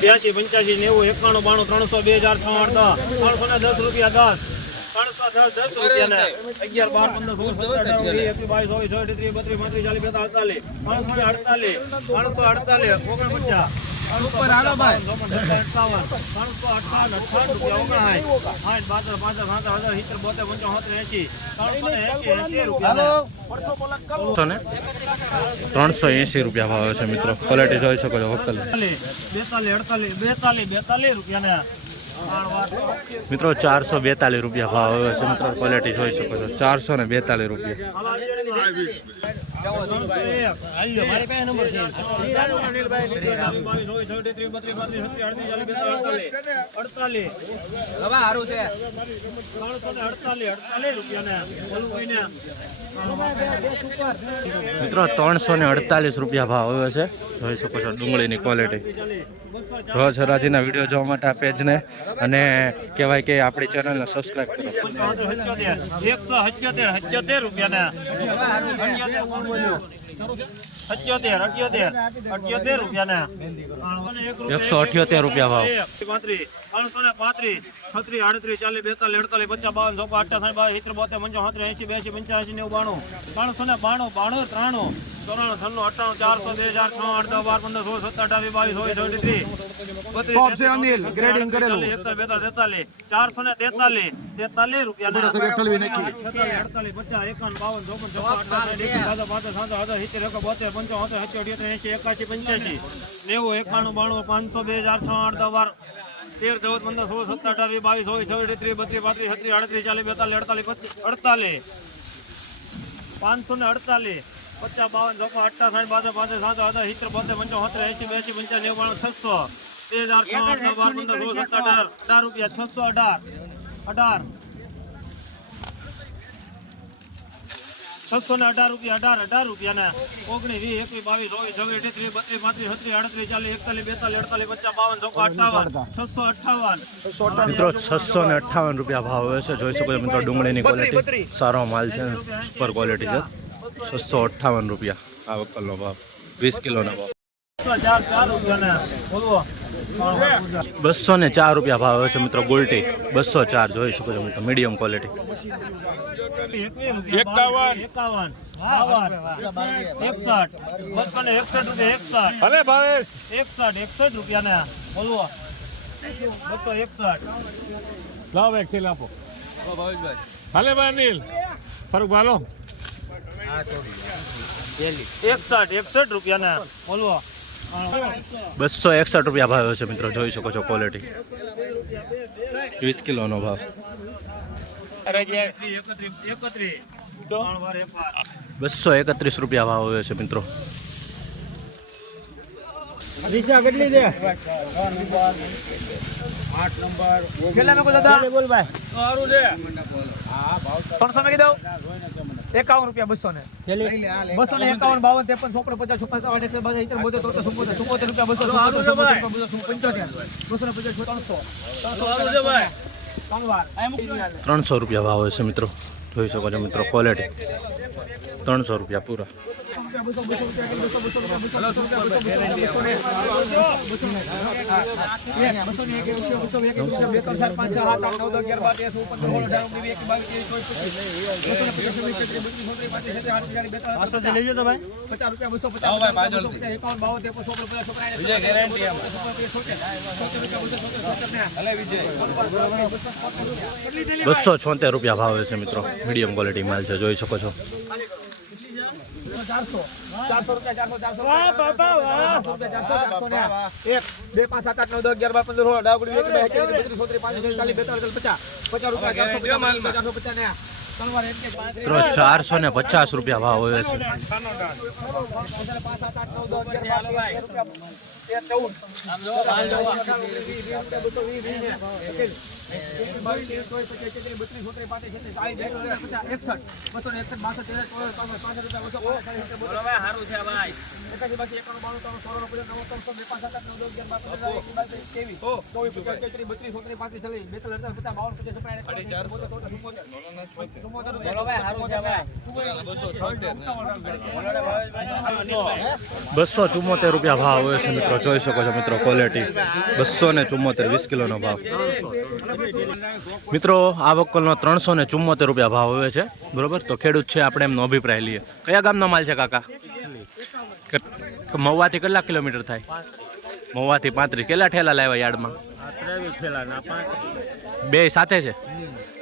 82 85 90 91 92 300 2000 310 રૂપિયા 10 310 રૂપિયા ને 11 12 15 16 17 18 22 23 24 35 40 45 348 ઉપર હાલો ભાઈ 380 રૂપિયા ભાવ છે મિત્રો. ક્વોલિટી જોઈ શકો છો વકલ 42 રૂપિયા મિત્રો. 442 રૂપિયા ભાવ આવે છે મિત્રો. ક્વોલિટી જોઈ શકો છો 442 રૂપિયા. મિત્રો 348 રૂપિયા ભાવ આવે છે. જોઈ શકો છો ડુંગળીની ક્વોલિટી. રોજ હરાજીના વિડીયો જોવા માટે આ પેજને અને કહેવાય કે આપણી ચેનલને સબસ્ક્રાઈબ કરો. 177 રૂપિયા 78 રૂપિયા 178 રૂપિયા ભાવ. 335 335 36 38 40 42 45 55 58 72 73 85 90 85 92 93 618 રૂપિયા 19 20 21 22 23 મિત્રો 658 રૂપિયા ભાવ આવે છે. જોઈ શકો છો મિત્રો ડુંગળીની ક્વોલિટી સારો માલ છે. સુપર ક્વોલિટી છે. 658 રૂપિયા આ વકલનો ભાવ. 20 કિલોનો ભાવ 204 રૂપિયા ભાવ આવે છે મિત્રો. ગોલ્ટી 204 જોઈ શકો છો મિત્રો. મીડિયમ ક્વોલિટી 51 રૂપિયા ને બોલવો 261 લાવ એક્સેલ આપો હાલે ભાઈ અનિલ ફરક ભાલો 61 રૂપિયા ને બોલવો 261 રૂપિયા ભાવ છે મિત્રો. જોઈ શકો છો ક્વોલિટી. 20 કિલોનો ભાવ 231 રૂપિયા ભાવ આવે છે મિત્રો. રીચા કેટલી છે 8 નંબર કેટલા મેકો દાદા બોલ ભાઈ સારું છે હા ભાવ 300 મે કીધો 51 રૂપિયા 200 ને 251 52 53 54 50 55 300 રૂપિયા ભાવ છે મિત્રો. જોઈ શકો છો મિત્રો ક્વોલિટી 300 રૂપિયા પૂરા. ₹276 રૂપિયા ભાવ છે મિત્રો. મીડિયમ ક્વોલિટી માલ છે. જોઈ શકો છો 400 રૂપિયા 450 રૂપિયા ભાવ હોય છે. 274 રૂપિયા ભાવ હોય છે મિત્રો. જોઈ શકો છો મિત્રો ક્વોલિટી 274 20 કિલોનો ભાવ મિત્રો આ વક્કલનો 374 રૂપિયા ભાવ આવે છે બરોબર. તો ખેડૂત છે આપણે એમનો અભિપ્રાય લઈએ. કયા ગામનો માલ છે કાકા? મહુવાથી કેટલા કિલોમીટર થાય? મહુવાથી 35. કેટલા ઠેલા લાવ્યા યાર્ડમાં? 23 થેલા ના 5 બે સાથે છે.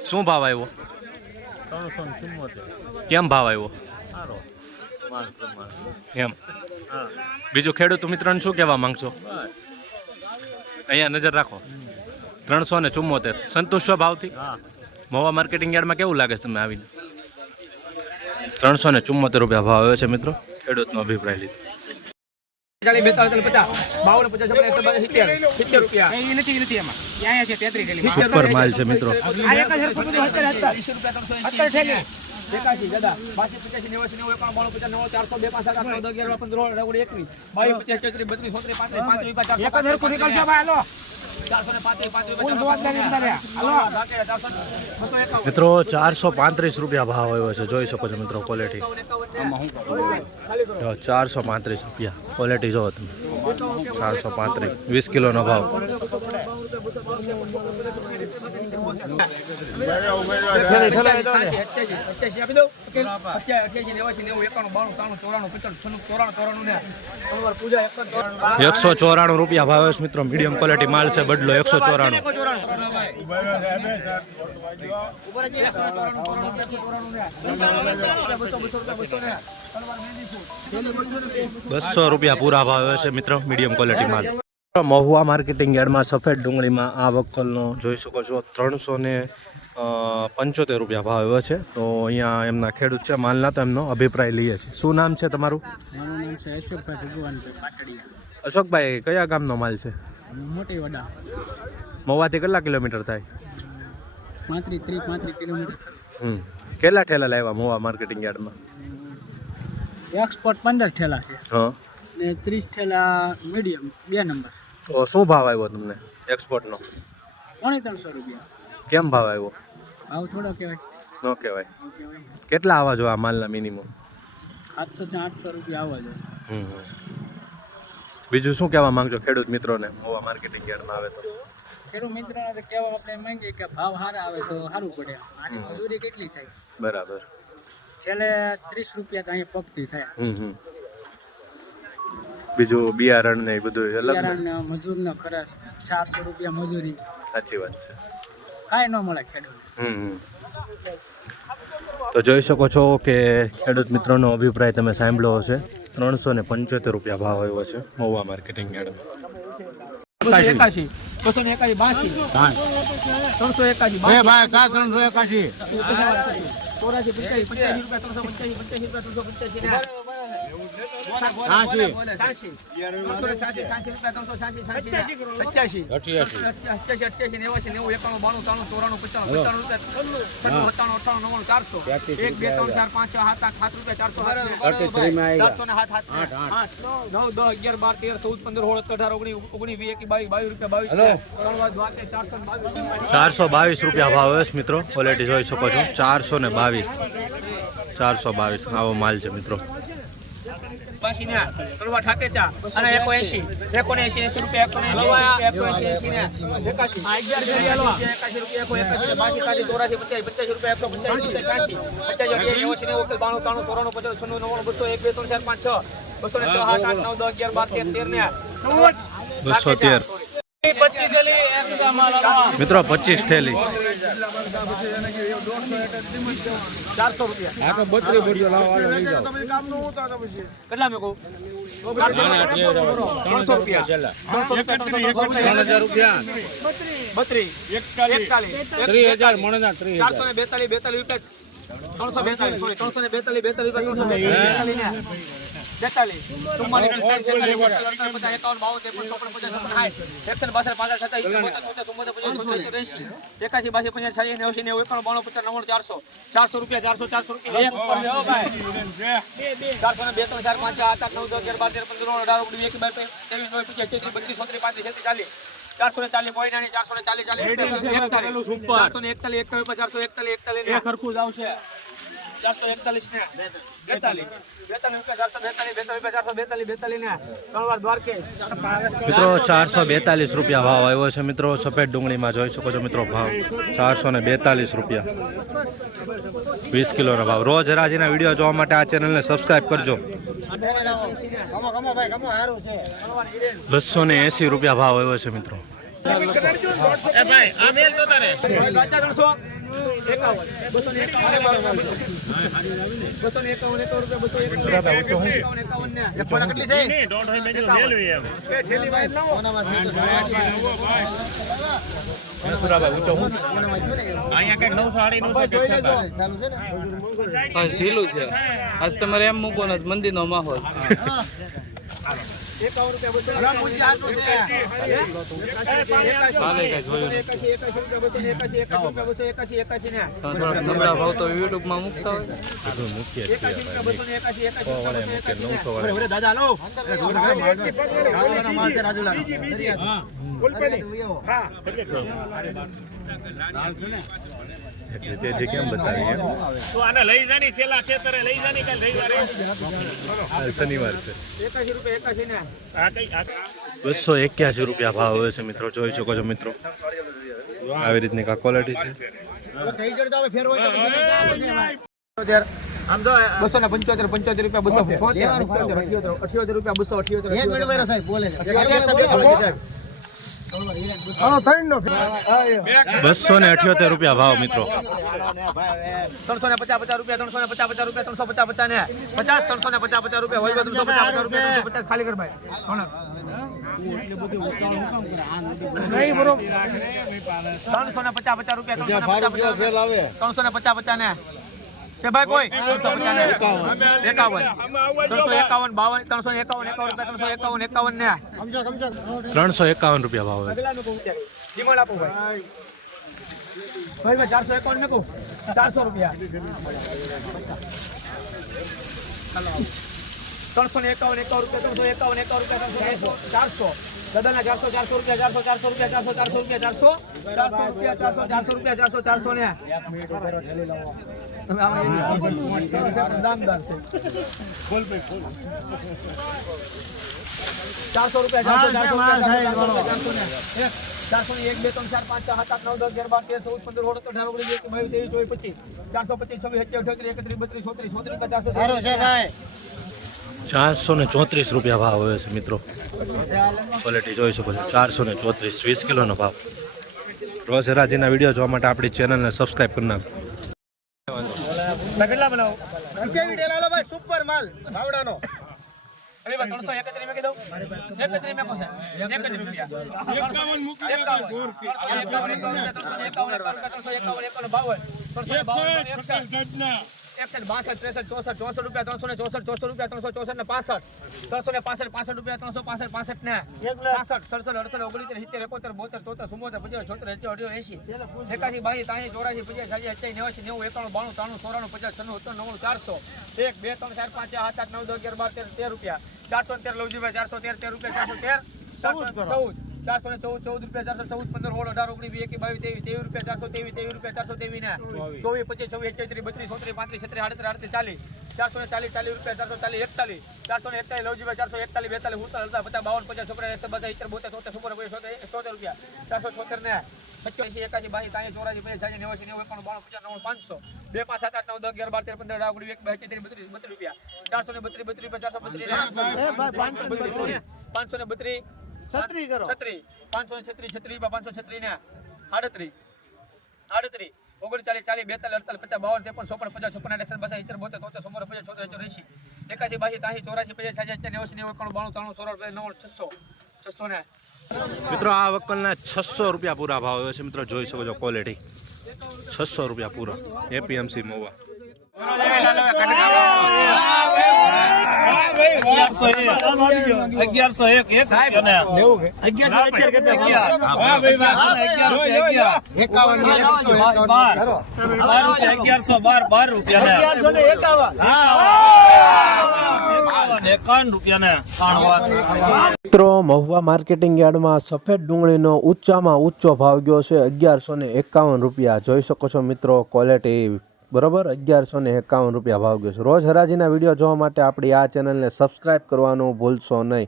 શું ભાવ આવ્યો? 374. કેમ ભાવ આવ્યો સારો માલ પ્રમાણે. એમ હા બીજું ખેડૂત મિત્રોને શું કહેવા માંગશો? અહીંયા નજર રાખો. 374 સંતુષ્ટ છો ભાવથી? હા મહુવા માર્કેટિંગ યાર્ડમાં કેવું લાગે છે તમે આવીને? 374 રૂપિયા ભાવ આવે છે મિત્રો. ખેડૂતનો અભિપ્રાય લીધો. 40 42 50 52 70 રૂપિયા એ નથી એમાં અહીંયા છે 33 સુપર માલ છે મિત્રો. આ એક જ હરખું બધું 70 70 એકાશી દાદા 82 85 90 91 92 95 400 2 5 7 8 9 10 11 15 22 21 22 25 33 32 33 35 એક જ હરખું નીકળશે ભાઈ હાલો 405 મિત્રો 435 રૂપિયા ભાવ આવ્યો છે. જોઈ શકો છો મિત્રો ક્વોલિટી 435 રૂપિયા ક્વોલિટી જોવો તમે. 435 20 કિલોનો ભાવ. એકસો 94 રૂપિયા ભાવ છે મિત્રો. મીડિયમ ક્વોલિટી માલ છે બદલો 194. ₹200 રૂપિયા પૂરા ભાવ છે મિત્રો મીડિયમ ક્વોલિટી માલ. મહુવા માર્કેટિંગ યાર્ડમાં સફેદ ડુંગળીમાં આ વક્કલનો જોઈ શકો છો 375 રૂપિયા ભાવ આવ્યો છે. તો અહીંયા એમના ખેડૂત છે માલના, તો એમનો અભિપ્રાય લઈએ છીએ. શું નામ છે તમારું? મારું નામ છે અશોકભાઈ ભગવાનભાઈ પાટડિયા. અશોકભાઈ કયા ગામનો માલ છે? મોટી વડા મહુવાથી કેટલા કિલોમીટર થાય? 35 કિલોમીટર. કેટલા ઠેલા લાવ્યા મહુવા માર્કેટિંગ યાર્ડમાં? એક્સપોર્ટ 15 ઠેલા છે હા ને 30 ઠેલા મીડિયમ 2 નંબર. તો શું ભાવ આવ્યો તમને એક્સપોર્ટનો? 350 રૂપિયા. કેમ ભાવ આવ્યો? ભાવ થોડો કહેવાય. ન કહેવાય. કેટલા આવવા જોઈએ આ માલના મિનિમમ? 700 થી 800 રૂપિયા આવવા જોઈએ. બીજું શું કહેવા માંગજો ખેડૂત મિત્રોને મહુવા માર્કેટિંગ યાર્ડમાં આવે તો? ખેડૂત મિત્રોને તો કહેવા આપણે માંગીએ કે ભાવ સારા આવે તો સારું પડે. આની મજૂરી કેટલી થાય? બરાબર. છેલ્લે 30 રૂપિયા તો અહીંયા પગતી થાય. બીજું બિયારણ ને એ બધું અલગ? બિયારણ મજૂરનો ખર્ચ 400 રૂપિયા મજૂરી. સાચી વાત છે. કાંઈ ન મળે ખેડૂત. તો જોઈ શકો છો કે ખેડૂત મિત્રોનો અભિપ્રાય તમે સાંભળ્યો હશે. 375 રૂપિયા ભાવ આવ્યો છે મહુવા માર્કેટિંગ યાર્ડમાં. 281 281 381 ભાઈ કા 381 ₹422 રૂપિયા ભાવ છે મિત્રો. ક્વોલિટી જોઈ શકો છો 422 આવો માલ છે મિત્રો. મિત્રો 25 થેલી 400 રૂપિયા. કેટલા મેં કહું? 300 રૂપિયા. 3000 રૂપિયા. 32 41 442 441 441 ને 42 42 ને 3 વાર દ્વારકે મિત્રો 442 રૂપિયા ભાવ આવ્યો છે મિત્રો. સફેદ ડુંગળીમાં જોઈ શકો છો મિત્રો ભાવ 442 રૂપિયા 20 કિલોનો ભાવ. રોજ હરાજીના વિડીયો જોવા માટે આ ચેનલને સબસ્ક્રાઈબ કરજો. 280 રૂપિયા ભાવ આવ્યો છે મિત્રો. ભાઈ આ મેલ તો તારે 251 ઢીલું છે આજ તમારે એમ મૂકો ને મંદિરનો માહોલ નબળા ભાવ તો યુટ્યુબ માં મૂકતા હોય જે કેમ બતાવીએ તો આને લઈ જાની છેલ્લા ખેતરે લઈ જાની કાલ રવિવારે શનિવાર છે. 81 રૂપિયા 81 ને આ કઈ 281 રૂપિયા ભાવ હોય છે મિત્રો. જોઈ શકો છો મિત્રો આવી રીતની કા ક્વોલિટી છે. આમ તો 275 રૂપિયા 278 રૂપિયા 278 રૂપિયા ભાવ મિત્રો. 350 રૂપિયા 350 રૂપિયા 350 ને 50 350 રૂપિયા હોય 350 રૂપિયા 350 ખાલી કર ભાઈ નહીં બરોબર 350 રૂપિયા 350 ને છે ભાઈ કોઈ 351 ને 351 રૂપિયા ભાવ હોય. જીમલ આપો ભાઈ ભાઈ 451 ને કો 400 રૂપિયા 351 રૂપિયા 400 દાદાના 400 રૂપિયા 400 રૂપિયા 400 ને દામદાર છે બોલ ભાઈ 400 રૂપિયા 400 1 2 3 4 5 6 7 8 9 10 11 12 13 14 15 16 17 18 434 રૂપિયા ભાવ હોય છે મિત્રો. ક્વોલિટી જોઈ શકો છો 434 20 કિલોનો ભાવ. રોજ હરાજીના વિડીયો જોવા માટે આપણી ચેનલને સબસ્ક્રાઈબ કરી નાખો. કેટલા બનાવો કેવી ડેલ આલો ભાઈ સુપર માલ ભાવડાનો અરે ભાઈ 331 મેં કીધું 31 મેં કોસે 31 રૂપિયા 51 મૂકી 162 રૂપિયા 364 રૂપિયા 364 ને 65 365 રૂપિયા 365 ને 65 67 68 69 70 71 72 73 74 75 76 77 80 81 82 83 84 85 86 90 91 92 93 94 95 96 97 98 99 400 1 2 3 4 5 6 7 8 9 10 11 12 13 રૂપિયા 413 લવજીભાઈ 413 રૂપિયા 413 414 રૂપિયા 414 15 16 18 19 20 22 રૂપિયા 423 રૂપિયા 423 ને 24 25 26 33 32 33 35 37 40 રૂપિયા 440 41 લવજીભાઈ 441 42 43 54 50 52 50 72 રૂપિયા 476 ને 87 81 82 83 84 85 86 90 500 2 5 7 8 9 10 11 12 13 15 18 19 20 22 રૂપિયા 432 રૂપિયા 532 છત્રી કરો છત્રી 536 536 ને 38 39 40 42 48 50 52 53 54 55 56 57 58 600 ને મિત્રો આ વકલના 600 રૂપિયા પૂરા ભાવ હોય છે મિત્રો. જોઈ શકો છો ક્વોલિટી 600 રૂપિયા પૂરા એપીએમસી મોવા. 1151 મિત્રો મહુવા માર્કેટિંગ યાર્ડમાં સફેદ ડુંગળીનો ઊંચામાં ઊંચો ભાવ ગયો છે 1151 રૂપિયા. જોઈ શકો છો મિત્રો ક્વોલિટી બરાબર 1151 રૂપિયા ભાવ ગયો છે. રોજ હરાજીના વિડીયો જોવા માટે આપણી આ ચેનલને સબસ્ક્રાઈબ કરવાનું ભૂલશો નહીં.